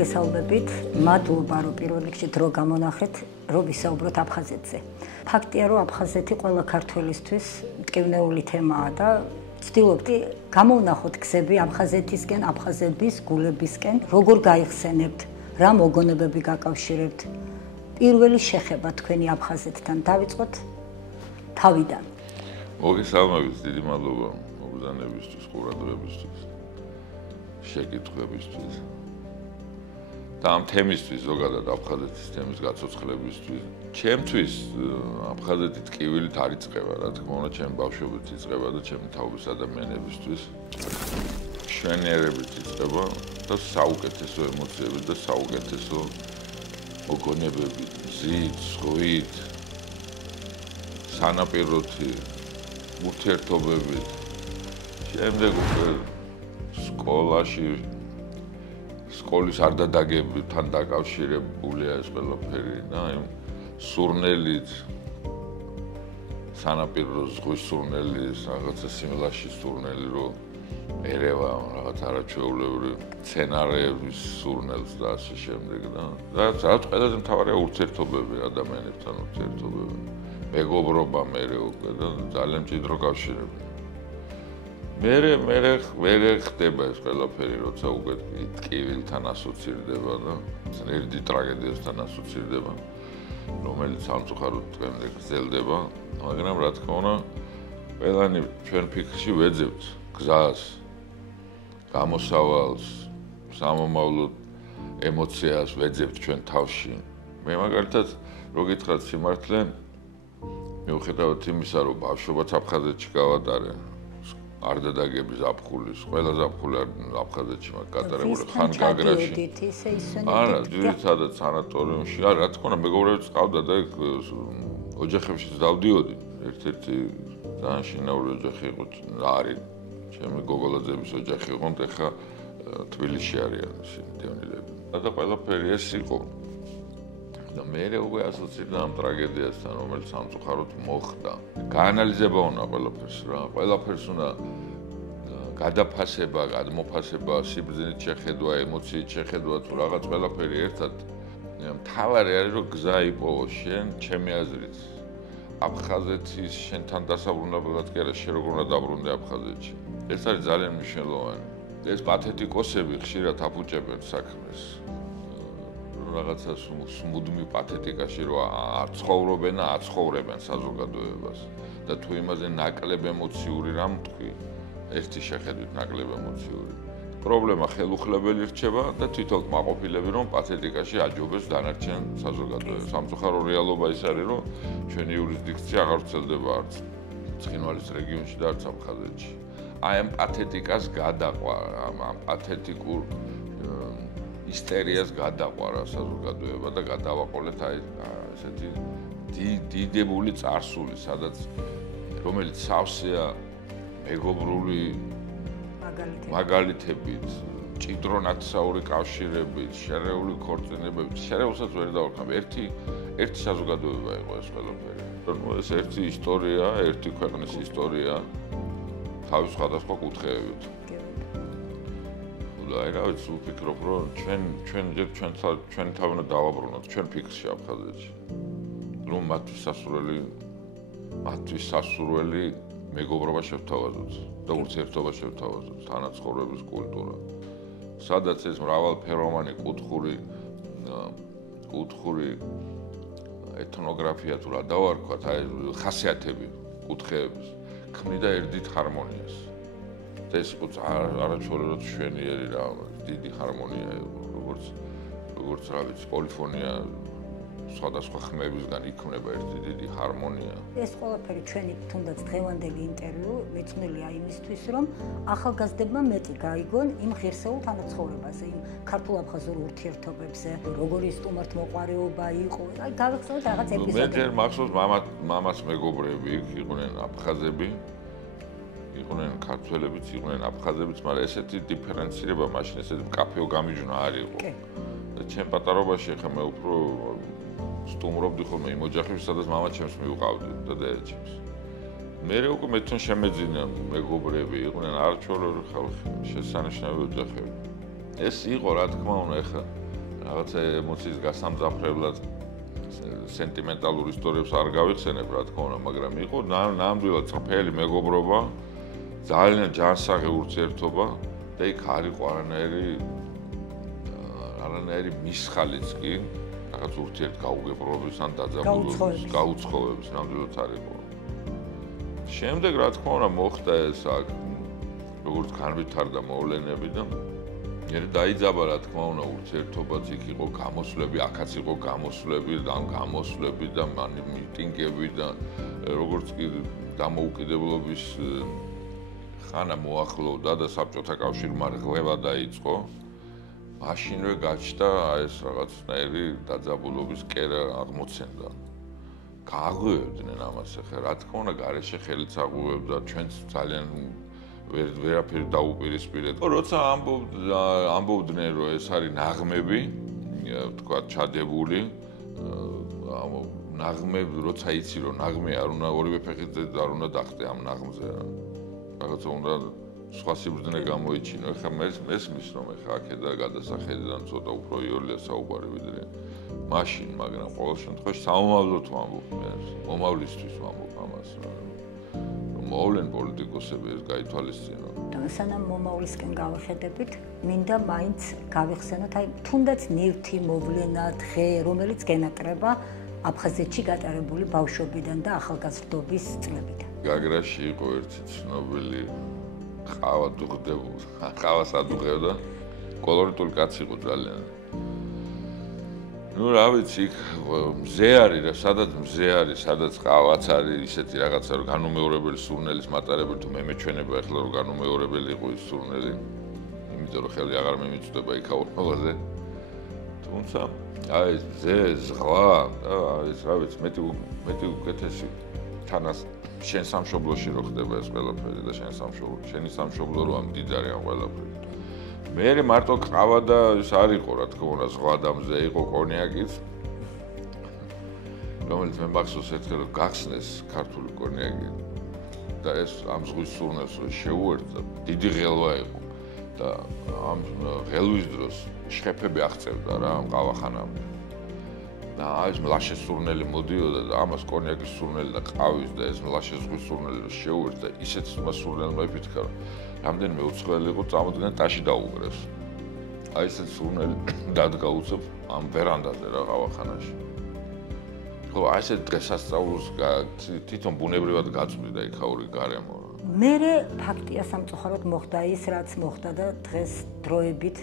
მოგესალმებით. მადლობა, რომ პირველ რიგში დრო გამონახეთ, რომ ვისაუბროთ აფხაზეთზე. ფაქტია, რომ აფხაზეთი ყველა ქართველისთვის მტკივნეული თემაა და ვცდილობდი გამოვნახოთ გზები აფხაზეთისკენ, აფხაზების გულებისკენ, როგორ გაიხსენებთ, რა მოგონებები გაკავშირებთ. პირველი შეხება თქვენი აფხაზეთთან დავიწყოთ თავიდან. მოგესალმებით, დიდი მადლობა მოგზაურობისთვის, ყურადღებისთვის, შეკითხვებისთვის. და ამ თემისთვის, ზოგადად აფხაზეთის თემის გაცოცხლებისთვის, ჩემთვის აფხაზეთი ტკივილით არ იწყება, რა თქმა უნდა, ჩემი ბავშვობით იწყება და ჩემი თაობის ადამიანებისთვის მშვენიერებით იწყება და საუკეთესო ემოციებით და საუკეთესო მოგონებებით, გზით, ზღვით, სანაპიროთი, ურთიერთობებით. შემდეგ უკვე სკოლაში სკოლის არდადაგებთან დაკავშირებულია ეს ყველაფერი და იმ სურნელით სანაპირო ზღვის სურნელი, რაღაცა სიმლაშის სურნელი, რომ ერევა რაღაც არაჩვეულებრივი მცენარეების სურნელს და ასე შემდეგ და რაც ყველაზე მთავარია ურთიერთობები, ადამიანებთან ურთიერთობები. მეგობრობა მერე უკვე და ძალიან მჭიდრო კავშირები. მერე ხდება ეს ყველაფერი, როცა უკვე ტკივილთან ასოცირდება და ერთი ტრაგედიასთან ასოცირდება, რომელიც სამწუხაროდ დღემდე გრძელდება, მაგრამ რა თქმა უნდა, ყველანი ჩვენ ფიქრში ვეძებთ გზას, გამოსავალს, სამომავლო ემოციას ვეძებთ ჩვენ თავში. მე მაგალითად, რო გითხრათ სიმართლე, მიუხედავად იმისა, რომ ბავშვობაც აფხაზეთში გავატარე, არდადაგების ზაფხულის, ყველა ზაფხული აფხაზეთში მაგატარებული ხან გაგრაში. არა, ძირითადად სანატორიუმში, რა თქმა უნდა, მეგობრებიც ყავდა და ოჯახებშიც დავდიოდი. ერთ-ერთი ძალიან შინაური ოჯახი იყო, არის ჩემი გოგოლაძეების ოჯახი იყო, ეხლა თბილისში არიან სინდიონილები. და ყველაფერი ეს იყო. და მე უკვე ასოცირდა ამ ტრაგედიასთან, რომელიც სამწუხაროდ მოხდა. გაანალიზება უნდა ყველაფერს რა, ყველაფერს უნდა გადაფასება, გადმოფასება, სიბრძნით შეხედვა, ემოციით შეხედვა, თუ რაღაც ყველაფერი ერთად. მთავარი არის, რომ გზა იპოვო შენ, ჩემი აზრით. აფხაზეთის შენთან დასაბრუნებლად კი არა, შენ როგორ უნდა დაბრუნდე აფხაზეთში. ეს არის ძალიან მნიშვნელოვანი. ეს პათეტიკოსები ხშირად აფუჭებენ საქმეს. რაღაცა მუდმივ პათეტიკაში რომ არ ცხოვრობენ და აცხოვრებენ საზოგადოებას და თუ იმაზე ნაკლებ ემოციური რამ თქვი ერთი შეხედვით ნაკლებ ემოციური პრობლემა ხელუხლებელი რჩება და თვითონ კმაყოფილები რომ პათეტიკაში აჯობეს დანარჩენ საზოგადოებას. სამწუხარო რეალობა ის არის რომ ჩვენი იურისდიქცია აღარ ვრცელდება არც ცხინვალის რეგიონში და არც აფხაზეთში. აი ამ პათეტიკას გადაყვა, ამ პათეტიკურ ისტერიას გადაყვარა საზოგადოება და გადავაყოლეთ აი ესეთი დიდებული წარსული, სადაც რომელიც სავსეა მეგობრული მაგალითებით, მჭიდრო ნათესაური კავშირებით, შერეული ქორწინებებით, შერეულსაც ვერ დავარქვა. ერთი საზოგადოება იყო ეს ყველაფერი. ეს ერთი ისტორია, ერთი ქვეყნის ისტორია თავის სხვადასხვა კუთხეებით. აი რა ვიცი, ვფიქრობ, რომ ჩვენ თავი უნდა დავაბრუნოთ ჩვენ ფიქრში აფხაზეთში. რომ მათთვის სასურველი მეგობრობა შევთავაზოთ და ურთიერთობა შევთავაზოთ, თანაცხოვრების კულტურა. სადაც ეს მრავალფეროვანი კუთხური ეთნოგრაფია თუ რა დავარქვათ, აი ხასიათები კუთხეების, ქმნიდა ერთდროულად ჰარმონიას. ეს იყო არაჩვეულებრივად მშვენიერი რა, დიდი ჰარმონია იყო, როგორც რა ვიცი, პოლიფონია სხვადასხვა ხმებისგან იქმნება ერთი დიდი ჰარმონია. ეს ყველაფერი ჩვენი თუნდაც დღევანდელი ინტერვიუ მეცნულია იმისთვის, რომ ახალგაზრდებმა მეტი გაიგონ იმ ღირსეულ თანაცხოვრებაზე, იმ ქართულ-აფხაზურ ურთიერთობებზე, როგორი სტუმართმოყვარეობა იყო, აი გავიხსენოთ რაღაც ეპიზოდები. მე ჯერ მახსოვს მამას მეგობრები იყვნენ აფხაზები. იყვნენ ქართველებიც, იყვნენ აფხაზებიც, მაგრამ ესეთი დიფერენცირება მაშინ ესეთი მკაფეო გამიჯვნა არ იყო. და ჩემ პატარობაში ხა მე უფრო სტუმრობდი ხოლმე იმ ოჯახებში, სადაც მამა ჩემს მივყავდი და დედა ჩემს. მე უკვე მეთქონ შემეძინა მეგობრები, იყვნენ არჩეულური ხალხი, შესანიშნავი ოჯახები. ეს იყო რა თქმა უნდა, ხა რაღაცა ემოციის გასამძაფრებლად სენტიმენტალურ ისტორიებს არ გავიხსენებ, რა თქმა უნდა, მაგრამ იყო ნამდვილად წრფელი მეგობრობა, ძალიან ჯანსაღი ურთიერთობა და იქ არ იყო არანაირი მისხალიც კი, რაღაც ურთიერთგაუგებრობის ან დაძაბულობის, გაუცხოვების ნამდვილად არ იყო. შემდეგ რა თქმა უნდა მოხდა ეს აქ როგორც განვითარდა მოვლენები და მე დაიძაბა რა თქმა უნდა ურთიერთობაც იქ იყო გამოსვლები, აქაც იყო გამოსვლები და მიტინგები და როგორც კი დამოუკიდებლობის ხანა მოახლოვდა და საბჭოთა კავშირმა რღვევა დაიწყო, მაშინვე გაჩნდა ეს რაღაცნაირი დაძაბულობის კერა აღმოცენდა. გააღვივებდნენ ამას ახლა რა თქმა უნდა გარეშე ხელიც აღვივებდა ჩვენც ძალიან ვერაფერი დაუპირისპირეთ. როცა ამბობდნენ რომ ეს არის ნაღმები, თქვა ჩადებული, ნაღმები როცა იცი რომ ნაღმე არ უნდა ორივე ფეხით არ უნდა დახტე ამ ნაღმზე. რაღაცა უნდა სხვა სიბრძნე გამოიჩინო. ახლა მესმის რომ ახლა აქედან გადასახედიდან ცოტა უფრო იოლია საუბარი ვიდრე მაშინ, მაგრამ ყოველ შემთხვევაში სამომავლოდ ვამბობ მე, მომავლისთვის ვამბობ ამას. მოვლენ პოლიტიკოსები ეს გაითვალისწინო. სანამ მომავლისკენ გავხედებით, მინდა მაინც გავიხსენოთ, აი თუნდაც ნივთი მოვლენა დღე, რომელიც გენატრება აფხაზეთში გატარებული ბავშვობიდან და ახალგაზრდობის წლებიდან. გაგრაში იყო ერთი ცნობილი ყავა დუღდებოდა, ყავას ადუღებდა, კოლორიტული კაცი იყო ძალიან. რა ვიცი, მზე არის რა, სადაც მზე არის, სადაც ყავაც არის, ისეთი რაღაცა რომ განუმეორებელი სურნელის მატარებელი თუ მე მეჩვენება ახლა რომ განუმეორებელი იყო ის სურნელი. იმიტომ რომ ხელი აღარ მიმიწვდება იქაურობაზე. თუმცა აი მზე, ზღვა და ეს რა ვიცი, მეტი უკეთესი თანას შენ სამშობლოში რო ხდება ეს ყველაფერი და შენი სამშობლო როა მდიდარი ამ ყველაფერი. მე მარტო ყავა და ის არ იყო რა თქმა უნდა ზღვა და მზე იყო კონიაკიც რომელიც მე მახსოვს ერთხელ გახსნეს ქართული კონიაკი და ეს ამ ზღვის სურნელს რო შეუერთდა დიდი ღელვა იყო და ამ ღელვის დროს შხეფები აღწევდა რა ამ ყავახანამდე და ეს მლაშე სურნელი მოდიოდა და ამას კონიაკის სურნელი და ყავის და ეს მლაშე ზღვის სურნელი რო შეუერთდა ისეთ სურნელმა იფიქრა რამდენიმე უცხოელი იყო წამოდგნენ ტაში დაუგრეს. აი ეს სურნელი დადგა უცებ ამ ვერანდაზე რა ყავახანაში. ხო, აი ეს დღესასწაულს თვითონ ბუნებრივად გაწვდიდა იქაური გარემო. მერე ფაქტია სამწუხაროდ მოხდა ის, რაც მოხდა და დღეს დროებით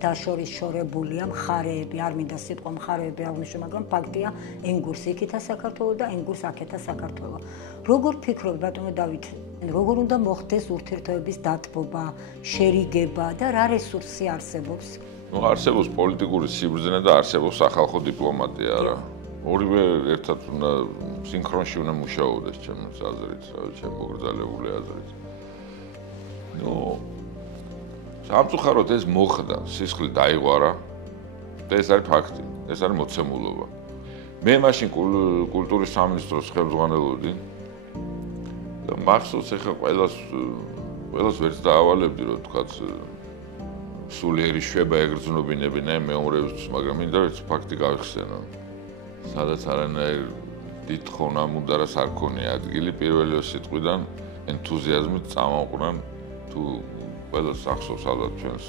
დაშორის შორებულია მხარეები, არ მინდა სიტყვა მხარეები აღნიშნო, მაგრამ ფაქტია ენგურს იქითა საქართველო და ენგურს აქეთა საქართველო. როგორ ფიქრობ ბატონო დავით, როგორ უნდა მოხდეს ურთიერთობების დათბობა, შერიგება და რა რესურსი არსებობს? არსებობს პოლიტიკური სიბრძნე და არსებობს სახალხო დიპლომატია რა. ორივე ერთად უნდა სინქრონში უნდა მუშაობდეს ჩემს აზრით, ჩემ მოგრძალებული აზრით. სამწუხაროდ ეს მოხდა, სისხლი დაიღვარა და ეს არის ფაქტი, ეს არის მოცემულობა. მე მაშინ კულტურის სამინისტროს ხელმძღვანელობდი და მახსოვს ახლა ყველას ვერც დაავალებდი რომ თქვაც სულიერი შვება ეგრძნობინებინა მეომრებისთვის, მაგრამ მინდა ერთ ფაქტი გავიხსენო. სადაც არანაირ დიდხონა მუდარას არ ქონია ადგილი პირველი სიტყვიდან ენთუზიაზმით წამოყვნენ თუ ყველას ახსოვს ალბათ ჩვენს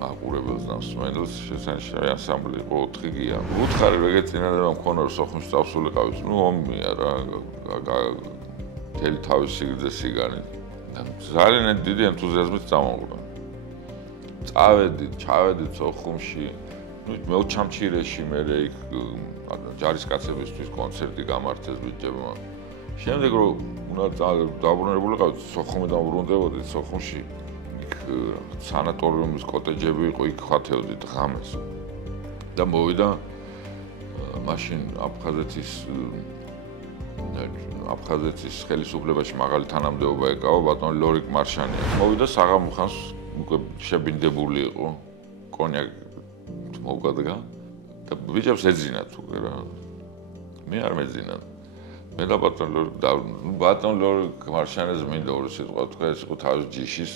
მაყურებელს და მსმენელს შესანიშნავი ანსამბლი იყო 4 გია. უთხარი რომ ეგეწინადება მქონა რომ სოხუმში წავსულიყავით, ომია რა მთელი თავის სიგრძე სიგანით. ძალიან დიდი ენთუზიაზმით წამოყვნენ. ჩავედით სოხუმში, მე ჩამჩირეში მე იქ ჯარისკაცებისთვის კონცერტი გამართეს ბიჭებმა. შემდეგ რომ უნდა დაბრუნებულიყავით სოხუმი დაბრუნდებოდით სოხუმში იქ სანატორიუმის კოტეჯები იყო იქ ხათეოდით ღამეს და მოვიდა მაშინ აფხაზეთის ხელისუფლებაში მაღალი თანამდებობა ეკავა ბატონ ლორიკ მარშანი მოვიდა საღამოხანს უკვე შებინდებული იყო კონიაკ მოვგადგა და ბიჭებს ეძინათ უკვე რა მე არ მეძინა მე და ბატონ ლორიკ მარშანეს მინდა ორი სიტყვა თქვა ეს იყო თავის ჯიშის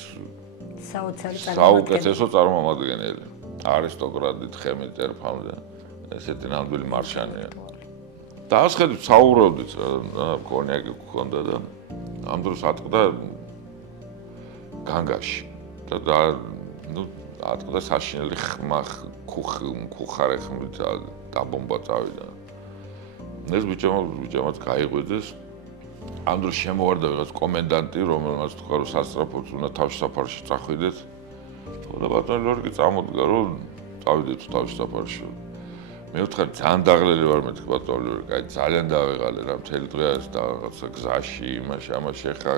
საუკეთესო წარმომადგენელი არისტოკრატით ხემით ერფამდე. ესეთი ნამდვილი მარშანია. დაასხედით საუბრობდით რა, კონიაკი გქონდა და ამ დროს ატყდა განგაში და ნუ ატყდა საშინელი ხმა ხუხარე ხმით დაბომბა წავიდა. ეს ბიჭამაც გაიღვიძეს. ამ დროს შემოვარდა ვიღაც კომენდანტი, რომელმაც თქვა რომ სასწრაფოდ უნდა თავშესაფარში წახვიდეთ. და ბატონი ლორგი წამოდგა რომ წავიდეთ თავშესაფარში. მე ვთქვი ძალიან დაღლილი ვარ მეთქი ბატონი ლორგი, კაი ძალიან დავეღალე რა მთელი დღე არის და რაღაცა გზაში, ამაში ხა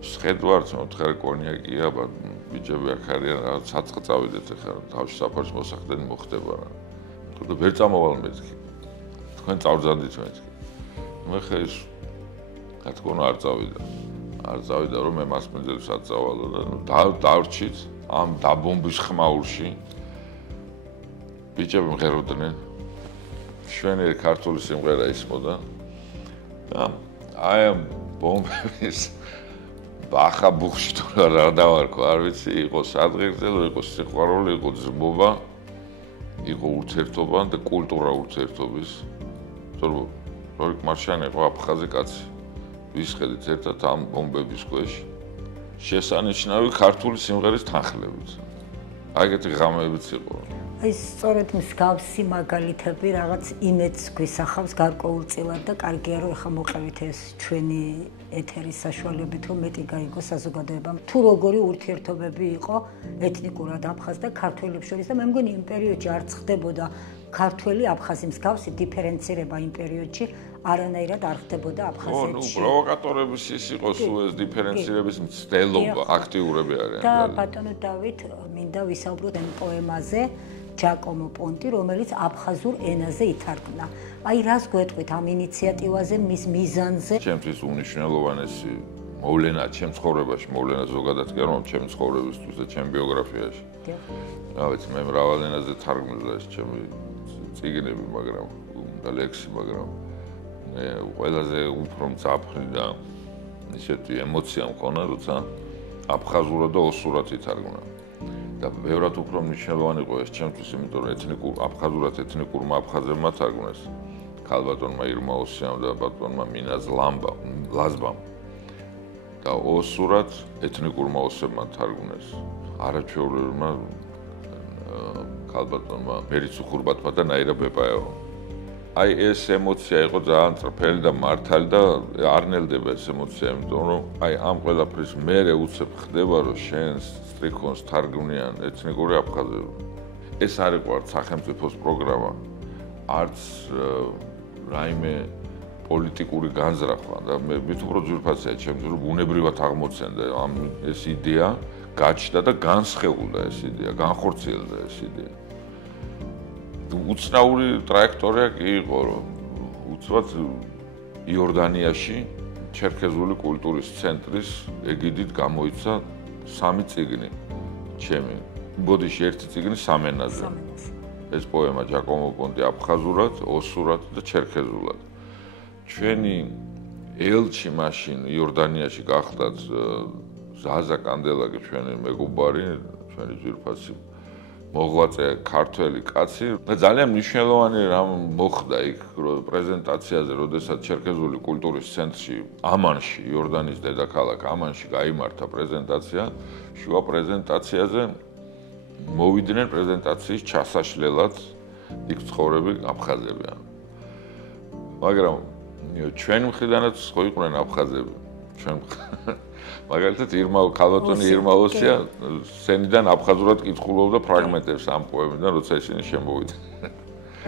შეხედვართ, მოთხარ კონიაკია, ბიჭები აქ არიან, რაღაც საწყა წავიდეთ ახლა თავშესაფარში მოსახლენი მოხდება რა. და ვერ წამოვალ მეთქი. თქვენ წავძანდით მეთქი. მე ხა ის რა თქმა უნდა არ წავიდა რომ მე მასპინძელს აწავალო და დავრჩით ამ დაბომბის ხმაურში ბიჭები მღეროდნენ შვენიერი ქართული სიმღერა ისმოდა და აი ამ ბომბების ბახა ბუხში თუ რა დავარქვა არ ვიცი იყო სადღეგრძელო იყო სიყვარული იყო ძმობა იყო ურთიერთობა და კულტურა ურთიერთობის თორემ როიქ მარშანი იყო აფხაზი კაცი ვისხედით ერთად ამ ბომბების ქვეშ შესანიშნავი ქართული სიმღერის თანხლებით. აგეთი ღამეებიც იყო. აი სწორედ მსგავსი მაგალითები რაღაც იმედს გვისახავს გარკვეულწილად და კარგია რომ ახლა მოყევით ეს ჩვენი ეთერის საშუალებით რომ მეტი გაიგო საზოგადოებამ თუ როგორი ურთიერთობები იყო ეთნიკურად აფხაზ და ქართველებს შორის და მე მგონი იმ პერიოდში არ ხდებოდა ქართველი აფხაზი მსგავსი დიფერენცირება იმ პერიოდში არანაირად არ ხდებოდა აფხაზეთში. ნუ პროვოკატორების ის იყო სულ ეს დიფერენცირების მცდელობა აქტიურები არიან. და ბატონო დავით მინდა ვისაუბროთ ამ პოემაზე ჯაკომო პონტი, რომელიც აფხაზურ ენაზე ითარგმნა. აი რას გვეტყვით ამ ინიციატივაზე, მის მიზანზე? ჩემთვის უნიშნელოვანესი მოვლენა ჩემ ცხოვრებაში, მოვლენა ზოგადად კი არა, ჩემ ცხოვრებისთვის და ჩემ ბიოგრაფიაში. რა ვიცი, მე მრავალ ენაზე თარგმნილა ეს ჩემი წიგნები, მაგრამ და ლექსი, მაგრამ ყველაზე უფრო მწაფრი და ისეთი ემოცია მქონა, როცა აფხაზურად და ოსურად ითარგმნა. და ბევრად უფრო მნიშვნელოვანი იყო ეს ჩემთვის, იმიტომ რომ აფხაზურად ეთნიკურმა აფხაზებმა თარგმნეს. ქალბატონმა ირმა ოსიამ და ბატონმა მინაზ ლაზბამ. და ოსურად ეთნიკურმა ოსებმა თარგმნეს. არაჩვეულებმა ქალბატონმა მერიცუ ხურბატმა და ნაირა ბეპაევამ. აი ეს ემოცია იყო ძალიან წრფელი და მართალი და არ ნელდება ეს ემოცია, იმიტომ რომ აი ამ ყველაფრის მერე უცებ ხდება რომ შენს სტრიქონს თარგმნიან ეთნიკური აფხაზები. ეს არ იყო არც სახელმწიფოს პროგრამა, არც რაიმე პოლიტიკური განზრახვა და მე მithumro ძვირფასია ჩემთვის რომ ბუნებრივად აღმოცენდა ამ ეს იდეა, გაჩნდა და განსხეულდა ეს იდეა, განხორციელდა ეს იდეა. უცნაური ტრაექტორია კი იყო, რომ უცბად იორდანიაში ჩერქეზული კულტურის ცენტრის ეგიდით გამოიცა 3 წიგნი ჩემი. ბოდიში ერთი წიგნი სამენაზე. ეს პოემა ჯაკომო პონტი აფხაზურად, ოსურად და ჩერქეზულად. ჩვენი ელჩი მაშინ იორდანიაში გახდათ ზაზა კანდელაკი ჩვენი მეგობარი, ჩვენი ძვირფასი მოღვაწე ქართველი კაცი და ძალიან მნიშვნელოვანი რამ მოხდა იქ პრეზენტაციაზე, როდესაც ჩერქეზული კულტურის ცენტრში ამანში, იორდანის დედაქალაქ ამანში გაიმართა პრეზენტაცია, შუა პრეზენტაციაზე მოვიდნენ პრეზენტაციის ჩასაშლელად იქ ცხოვრები აფხაზებიან. მაგრამ ჩვენ მხრიდანაც ხო იყვნენ აფხაზები. ჩვენ მაგალითად ქალბატონი ირმა ოსია სენიდან აფხაზურად კითხულობდა ფრაგმენტებს ამ პოემიდან, როცა ისინი შემოვიდნენ.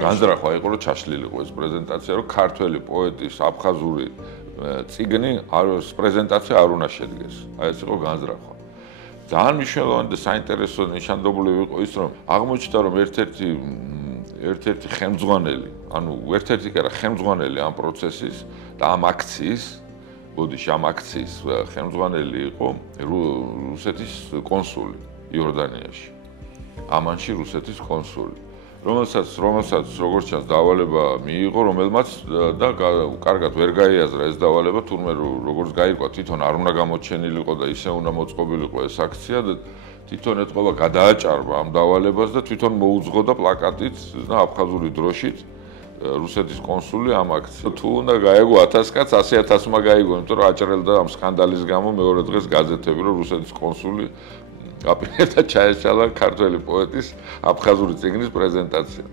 განზრახვა იყო რომ ჩაშლილიყო ეს პრეზენტაცია, რომ ქართველი პოეტის აფხაზური წიგნი პრეზენტაცია არ უნდა შედგეს. აი ეს იყო განზრახვა. ძალიან მნიშვნელოვანი და საინტერესო ნიშანდობლივ იყო ის, რომ აღმოჩნდა რომ ერთ-ერთი ხელმძღვანელი, ანუ ერთ-ერთი კი არა, ხელმძღვანელი ამ პროცესის და ამ აქციის ბოდიში ამ აქციის ხელმძღვანელი იყო რუსეთის კონსული იორდანიაში. ამანში რუსეთის კონსული. რომელსაც როგორც ჩანს დავალება მიიღო, რომელმაც და კარგად ვერ გაიაზრა ეს დავალება, თურმე როგორც გაირკვა, თვითონ არ უნდა გამოჩენილიყო და ისე უნდა მოწყობილიყო ეს აქცია და თვითონ ეთყობა გადააჭარბა ამ დავალებას და თვითონ მოუძღოდა პლაკატით და აფხაზური დროშით რუსეთის კონსული ამ აქციას. თუ უნდა გაეგო 1000 კაცს, 100.000 უნდა გაიგო, იმიტომ რომ აჭრელდა ამ სკანდალის გამო მეორე დღეს გაზეთები, რომ რუსეთის კონსული აპირებდა ჩაეშალა ქართველი პოეტის აფხაზური წიგნის პრეზენტაცია.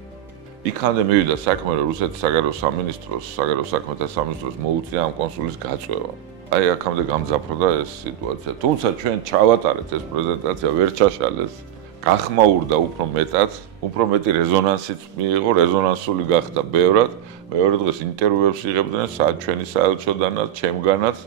იქამდე მივიდა საქმე, რომ რუსეთის საგარეო საქმეთა სამინისტროს მოუწია ამ კონსულის გაწვევა. აი აქამდე გამძაფრდა ეს სიტუაცია. თუმცა ჩვენ ჩავატარეთ ეს პრეზენტაცია, ვერ ჩაშალეს. გახმაურდა უფრო მეტი რეზონანსიც მიიღო, რეზონანსული გახდა ბევრად. მეორე დღეს ინტერვიუებს იღებდნენ ჩვენი საელჩოდანაც, ჩემგანაც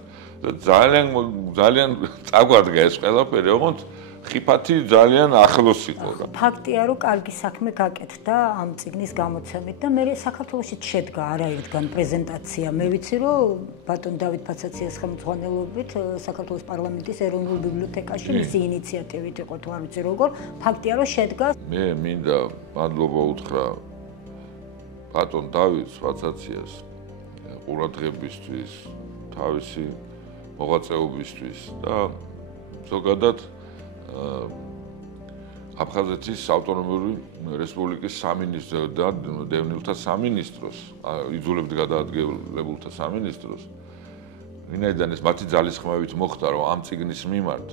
და ძალიან წაგვარდგა ეს ყველაფერი, ოღონდ ხიფათი ძალიან ახლოს იყო. ფაქტია, რომ კარგი საქმე გაკეთდა ამ წიგნის გამოცემით და მე საქართველოში შედგა არაერთგან პრეზენტაცია. მე ვიცი, რომ ბატონ დავით ფაცაციის ხელმძღვანელობით საქართველოს პარლამენტის ეროვნულ ბიბლიოთეკაში მისი ინიციატივით იყო თუ არ ვიცი როგორ, ფაქტია, რომ შედგა. მე მინდა მადლობა უთხრა ბატონ დავით ფაცაციას ყურადღებისთვის, თავისი მოღვაწეობისთვის და ზოგადად აფხაზეთის ავტონომიური რესპუბლიკის სამინისტრო და დევნილთა სამინისტროს, იძულებდი გადაადგილებულთა სამინისტროს, ვინაიდან ეს მათი ძალისხმევით მოხდა, რომ ამ წიგნის მიმართ,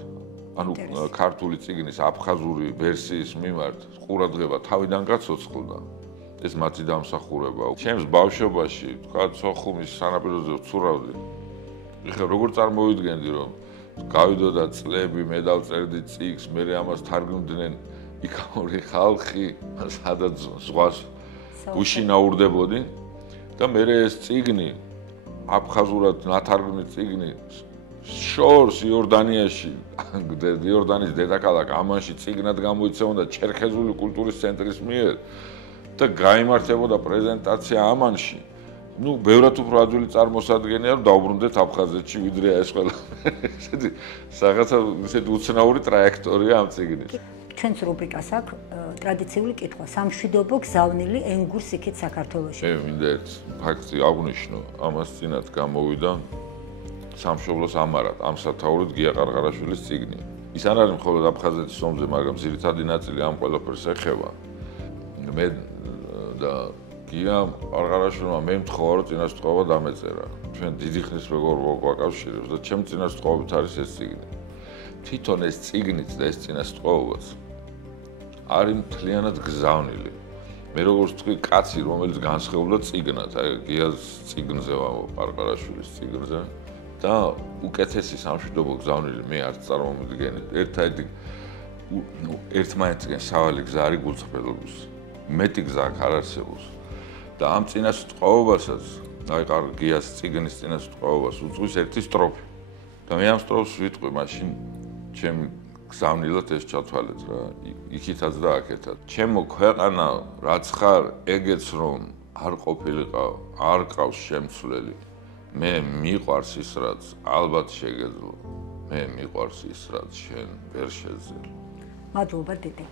ანუ ქართული წიგნის აფხაზური ვერსიის მიმართ ყურადღება თავიდან გაცოცხლდა. ეს მათი დამსახურება. ჩემს ბავშვობაში, თქვა, სოხუმის სანაპიროზე ვცურავდი. ეხლა როგორ წარმოვიდგენდი, რომ გავიდოდა წლები, მე დავწერდი წიგნს, მე ამას თარგმნდნენ იქაური ხალხი, სადაც ზღვას უშინაურდებოდი და მე ეს წიგნი აფხაზურად ნათარგმნი წიგნი შორს იორდანიაში, იორდანის დედაქალაქ ამანში წიგნად გამოიცემოდა ჩერქეზული კულტურის ცენტრის მიერ და გაიმართებოდა პრეზენტაცია ამანში. Ну, ბევრად უფრო ადვილი წარმოსადგენია, რომ დაუბრუნდეთ აფხაზეთში, ვიდრე ეს ყველა. ესეთი უცნაური ტრაექტორია ამ წიგნის. ჩვენს რუბრიკას აქვს ტრადიციული კითხვა, სამშვიდობო გზავნილი ენგურს იქით საქართველოში. მე მინდა ერთ ფაქტი აღვნიშნო, ამას წინათ გამოვიდა სამშობლოს ამარად, ამ სათაურით გია ყარყარაშვილის წიგნი. ის არ არის მხოლოდ აფხაზეთის ომზე, მაგრამ ძირითადი ნაწილი ამ ყველაფერს ეხება. მე და გია ყარყარაშვილმა მე მთხოვა, რომ წინასწყვეტობა დამეწერა. ჩვენ დიდი ხნის როგორ გვაკავშირებს და ჩემ წინასწყვეტობით არის ეს წიგნი. თვითონ ეს წიგნიც და ეს წინასწყვეტობაც არის მთლიანად გზავნილი. მე როგორც თქვი, კაცი, რომელიც განსხეულდა წიგნად, აი გიას წიგნზე ყარყარაშვილის წიგნზე და უკეთესი სამშვიდობო გზავნილი მე არ წარმომიდგენდი. ერთმანეთისგან სავალი გზა არის გულწრფელობის. მეტი გზა აქ არ არსებობს. და ამ წინასწყვეტობასაც, აი გიას წიგნის წინასწყვეტობას უძღვის ერთი სტროფი. და მე ამ სტროფს ვიტყვი, მაშინ ჩემ გზავნილად ეს ჩათვალეთ რა, იქითაც და აქეთაც. ჩემო ქვეყანა, რაც ხარ, ეგეც რომ არ ყოფილიყავ, არ ყავს შემცვლელი. მე მიყვარს ის, რაც ალბათ შეგეძლო. მე მიყვარს ის, რაც შენ ვერ შეძლო. მადლობა დიდი.